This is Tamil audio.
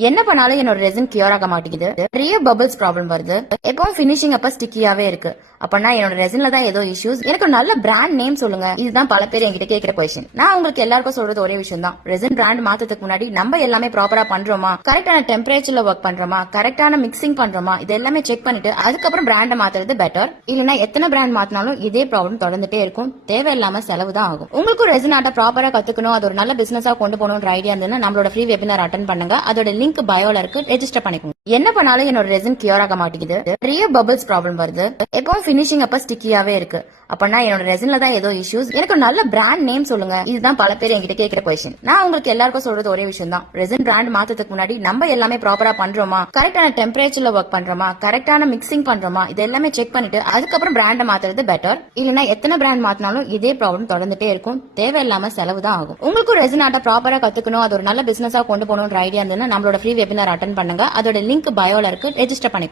என்ன பண்ணாலும் என்னோட ரெசின் கியூர் ஆக மாட்டேங்குது. நிறைய பபிள்ஸ் ப்ராப்ளம் வருது. எப்பவும் ஃபினிஷிங் அப்ப ஸ்டிக்கியாவே இருக்கு. அப்பனா என்னோட ரெசின்ல தான் ஏதோ இஷ்யூஸ். எனக்கு ஒரு நல்ல பிராண்ட் நேம் சொல்லுங்க. இதுதான் பல பேர் என்கிட்ட கேட்கிற கொஸ்டின். நான் உங்களுக்கு எல்லாருக்கும் சொல்றது ஒரே விஷயம் தான். ரெசின் பிராண்ட் மாத்ததுக்கு முன்னாடி நம்ம எல்லாமே ப்ராப்பரா பண்றோமா, கரெக்டான டெம்பரேச்சர்ல ஒர்க் பண்றோமா, கரெக்டான மிக்சிங் பண்றோமா, இது எல்லாமே செக் பண்ணிட்டு அதுக்கப்புறம் பிராண்ட மாத்துறது பெட்டர். இல்லனா எத்தனை பிராண்ட் மாத்தினாலும் இதே ப்ராப்ளம் தொடர்ந்துட்டே இருக்கும். தேவையில்லாம செலவு தான் ஆகும். உங்களுக்கும் ரெசின் ஆர்ட்ட ப்ராப்பரா கத்துக்கணும், அது ஒரு நல்ல பிசினஸா கொண்டு போகணும்ன்ற ஐடியா இருந்ததுன்னா நம்மளோட ஃப்ரீ வெபினார் அட்டென்ட் பண்ணுங்க. அதோட லிங்க் பயோல இருக்கு. ரெஜிஸ்டர் பண்ணிக்கோங்க. என்ன பண்ணாலும் என்னோட ரெசின் கியூர் ஆக மாட்டேங்குது. நிறைய பபிள்ஸ் ப்ராப்ளம் வருது. எப்பவும் ஃபினிஷிங் அப்ப ஸ்டிக்கியாவே இருக்கு. அப்பனா என்னோட ரெசின்ல தான் ஏதோ இஷ்யூஸ். எனக்கு ஒரு நல்ல பிராண்ட் நேம் சொல்லுங்க. இதுதான் பல பேர் என்கிட்ட கேட்கிற கொஸ்டின். நான் உங்களுக்கு எல்லாருக்கும் சொல்றது ஒரே விஷயம் தான். ரெசின் பிராண்ட் மாத்ததுக்கு முன்னாடி நம்ம எல்லாமே ப்ராப்பரா பண்றோமா, கரெக்டான டெம்பரேச்சர்ல ஒர்க் பண்றோமா, கரெக்டான மிக்சிங் பண்றோமா, இது எல்லாமே செக் பண்ணிட்டு அதுக்கப்புறம் பிராண்ட மாத்துறது பெட்டர். இல்லனா எத்தனை பிராண்ட் மாத்தினாலும் இதே ப்ராப்ளம் தொடர்ந்துட்டே இருக்கும். தேவையில்லாம செலவு தான் ஆகும். உங்களுக்கும் ரெசின் ஆர்ட்ட ப்ராப்பரா கத்துக்கணும், அது ஒரு நல்ல பிசினஸா கொண்டு போகணும்ன்ற ஐடியா இருந்ததுன்னா நம்மளோட ஃப்ரீ வெபினார் அட்டென்ட் பண்ணுங்க. அதோட லிங்க் பயோல இருக்கு. ரெஜிஸ்டர் பண்ணிக்கோங்க.